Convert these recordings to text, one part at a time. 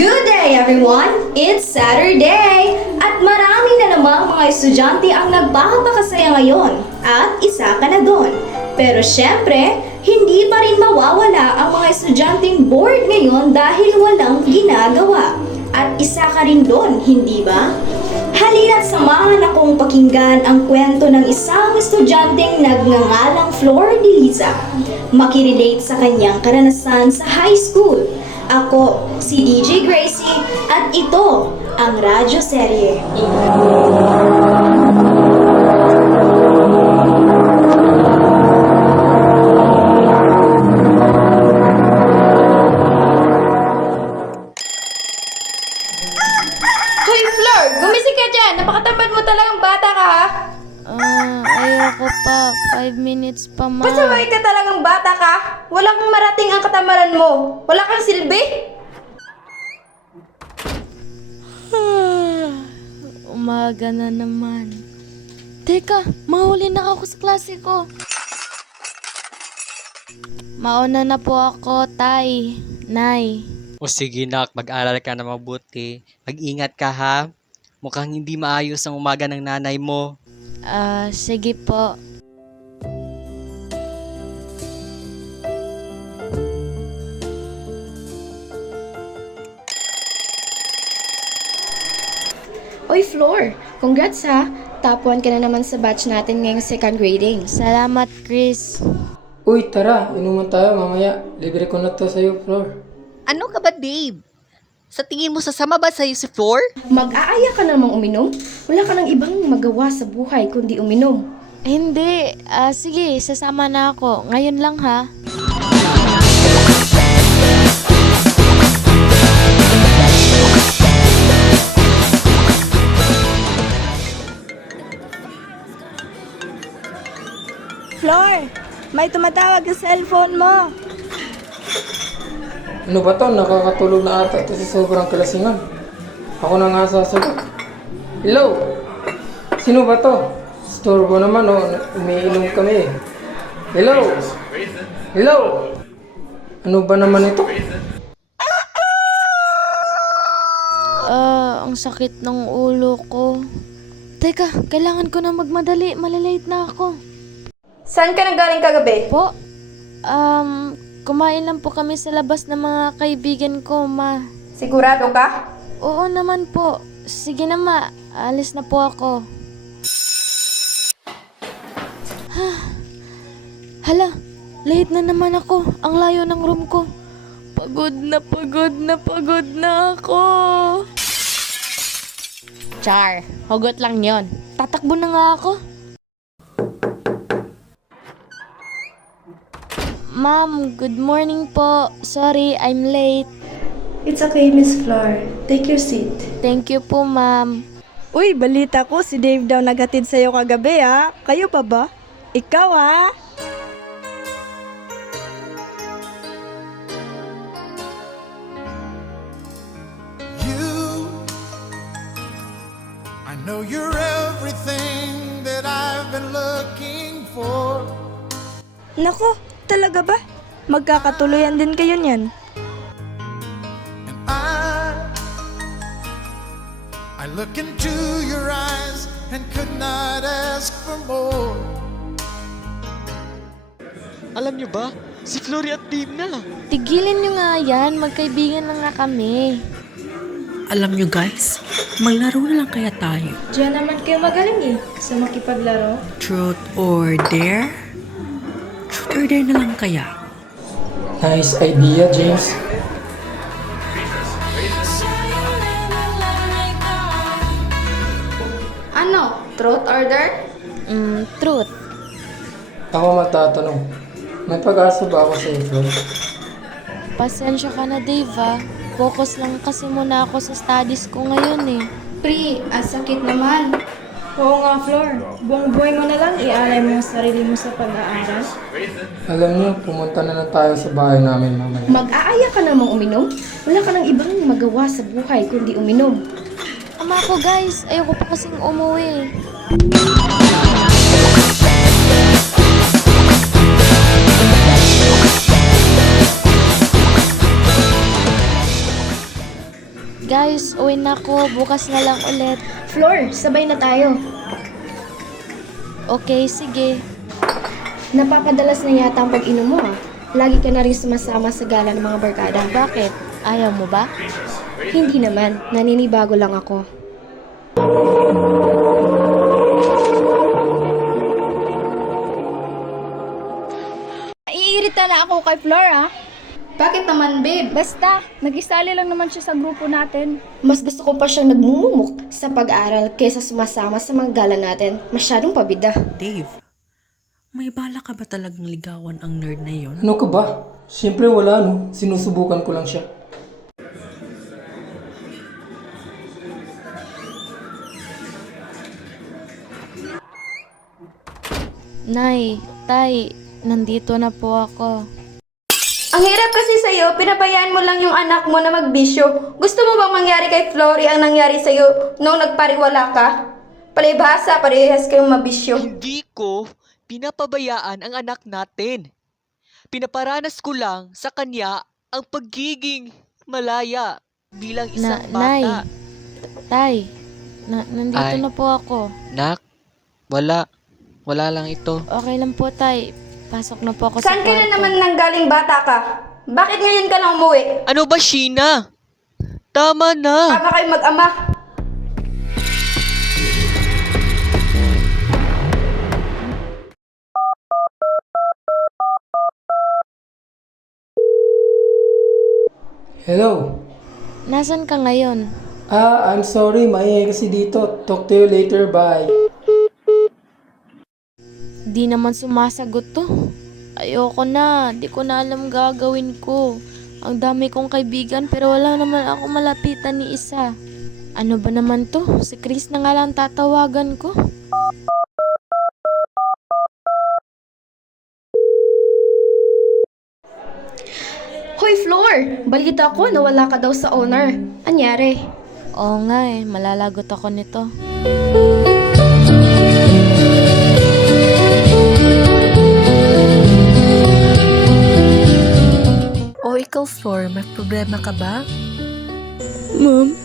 Good day everyone! It's Saturday! At marami na namang mga estudyante ang nagpapakasaya ngayon at isa ka na doon. Pero syempre, hindi pa rin mawawala ang mga estudyanteng bored ngayon dahil walang ginagawa. At isa ka rin doon, hindi ba? Halina't samahan akong pakinggan ang kwento ng isang estudyanteng nagngangalang Flor de Liza. Makirelate sa kanyang karanasan sa high school. Ako, si DJ Gracie, at ito ang Radyo Serye. Hoy, Flor! Gumising ka dyan! Napakatamad mo talagang bata ka, ha? Ayoko pa. 5 minutes pa, ma. Pasaway ka talagang bata ka! Wala kang marating ang katamaran mo! Wala kang silbi! Umaga na naman. Teka, mahuli na ako sa klase ko. Mauna na po ako, tay. Nay. O sige nak, mag-aral ka na mabuti. Mag-ingat ka ha. Mukhang hindi maayos ang umaga ng nanay mo. Sige po. Oy, Flor! Congrats ha! Top 1 ka na naman sa batch natin ngayong second grading. Salamat, Chris. Uy, tara, inuman tayo mamaya. Libre ko na to sa'yo, Flor. Ano ka ba, Dave? Sa tingin mo sasama ba sa'yo si Flor? Mag-aaya ka namang uminom? Wala ka nang ibang magawa sa buhay kundi uminom. Hindi. Sige, sasama na ako. Ngayon lang, ha? Flor! May tumatawag sa cellphone mo! Ano ba to? Nakakatulog na ata ito sa sobrang kalasingan. Ako na nga sasagot. Hello? Sino ba to? Storbo naman umiinom kami. Hello? Hello? Ano ba naman ito? Ang sakit ng ulo ko. Teka, kailangan ko na magmadali. Malalate na ako. Saan ka nanggaling kagabi? Po, kumain lang po kami sa labas ng mga kaibigan ko, ma. Sigurado ka? Oo naman po. Sige na, ma. Alis na po ako. Hala, late na naman ako. Ang layo ng room ko. Pagod na ako. Char, hugot lang yon. Tatakbo na nga ako. Ma'am, good morning po. Sorry, I'm late. It's okay, Miss Flor. Take your seat. Thank you po, ma'am. Uy, balita ko si Dave daw nagatid sa'yo kagabi, ha? Kayo pa ba? Ikaw, ha? I know you're everything that I've been looking for. Nako, talaga ba? Magkakatuluyan din kayo niyan. And I look into your eyes and could not ask for more. Alam niyo ba? Si Flory at Dave na. Tigilin nyo nga yan. Magkaibigan na nga kami. Alam nyo guys, maglaro na lang kaya tayo. Diyan naman kayo magaling sa makipaglaro. Truth or dare? Truth or dare na lang kaya. Nice idea, James. Ano? Truth or dare? Truth. Ako matatanong. May pag-asa ba ako sa'yo, Flor? Pasensya ka na, Dave, ha? Focus lang kasi muna ako sa studies ko ngayon, eh. Pri, ang sakit naman. Oo nga, Flor. Buong buhay mo na lang ialay mo yung sarili mo sa pag-aaral. Alam niyo, pumunta na tayo sa bahay namin mamaya. Mag-aaya ka namang uminom? Wala ka nang ibang magawa sa buhay kundi uminom. Ama ko, guys. Ayoko pa kasing umuwi. uwi na ako. Bukas na lang ulit. Floor, sabay na tayo. Okay, sige. Napapadalas na yata ang pag-inom mo ah. Lagi ka na rin sumasama sa gala ng mga barkada. Bakit? Ayaw mo ba? Hindi naman, naninibago lang ako. Iirita na ako kay Flora. Bakit naman, babe? Basta, nag-isali lang naman siya sa grupo natin. Mas gusto ko pa siyang nagmumumuk sa pag-aaral kaysa sumasama sa mga gala natin. Masyadong pabida. Dave, may bala ka ba talagang ligawan ang nerd na yon? Ano ka ba? Siyempre wala no. Sinusubukan ko lang siya. Nay, Tay, nandito na po ako. Ang hirap kasi sa'yo, pinabayaan mo lang yung anak mo na magbisyo. Gusto mo bang mangyari kay Flory ang nangyari sa'yo nung nagpariwala ka? Palibhasa, parehas kayong mabisyo. Hindi ko pinapabayaan ang anak natin. Pinaparanas ko lang sa kanya ang pagiging malaya bilang isang Nay, bata. Tay, nandito Ay. na po ako. Nak, wala. Wala lang ito. Okay lang po, Tay. Pasok na po ako sa Saan ka na kwarto. naman nanggaling bata ka? Bakit ngayon ka lang umuwi? Ano ba, Sheena? Tama na. Tama kayo mag-ama. Hello? Nasaan ka ngayon? I'm sorry. Maingay kasi dito. Talk to you later. Bye. Di naman sumasagot to. Ayoko na. Di ko na alam gagawin ko. Ang dami kong kaibigan pero wala naman ako malapitan ni isa. Ano ba naman to? Si Chris na nga lang tatawagan ko. Hoy, Floor! Balita ko na wala ka daw sa owner. Anyari? Oo nga eh. Malalagot ako nito. O ikaw, Flor, may problema ka ba? Ma'am,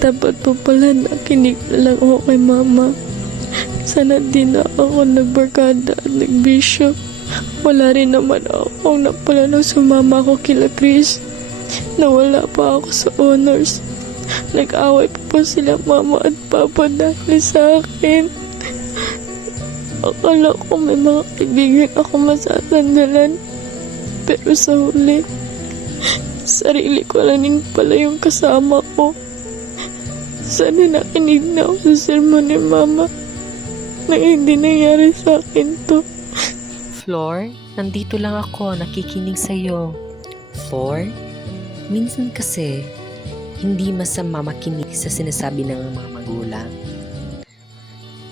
dapat po pala nakinig na lang ako kay mama. Sana di na ako nagbarkada at nagbisyo. Wala rin naman akong napala sa mama ko kila Chris. Nawala pa ako sa honors. Nag-away pa sila mama at papa dahil sa akin. Akala ko may mga kaibigan ako masasandalan. Pero sa huli, sarili ko lang din pala yung kasama ko. Sana nakinig na ako sa sermon ni mama na hindi nangyari sa akin to. Flor, nandito lang ako, nakikinig sa'yo. Flor, minsan kasi, hindi masama makinig sa sinasabi ng mga magulang.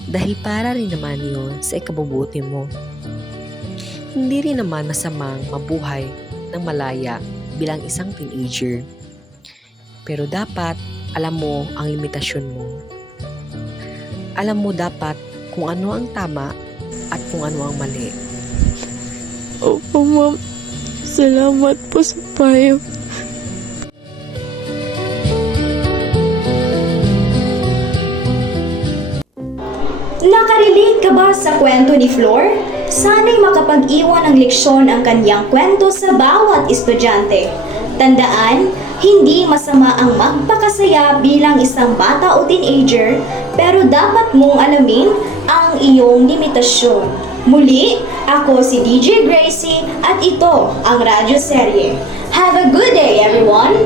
Dahil para rin naman yun sa ikabubuti mo. Hindi rin naman masamang mabuhay ng malaya bilang isang teenager. Pero dapat, alam mo ang limitasyon mo. Alam mo dapat kung ano ang tama at kung ano ang mali. Opo, ma'am. Salamat po sa payo. Nakarelate ka ba sa kwento ni Flor? Sana'y makapag-iwan ng leksyon ang kanyang kwento sa bawat estudyante. Tandaan, hindi masama ang magpakasaya bilang isang bata o teenager, pero dapat mong alamin ang iyong limitasyon. Muli, ako si DJ Gracie at ito ang Radyo Serye. Have a good day, everyone!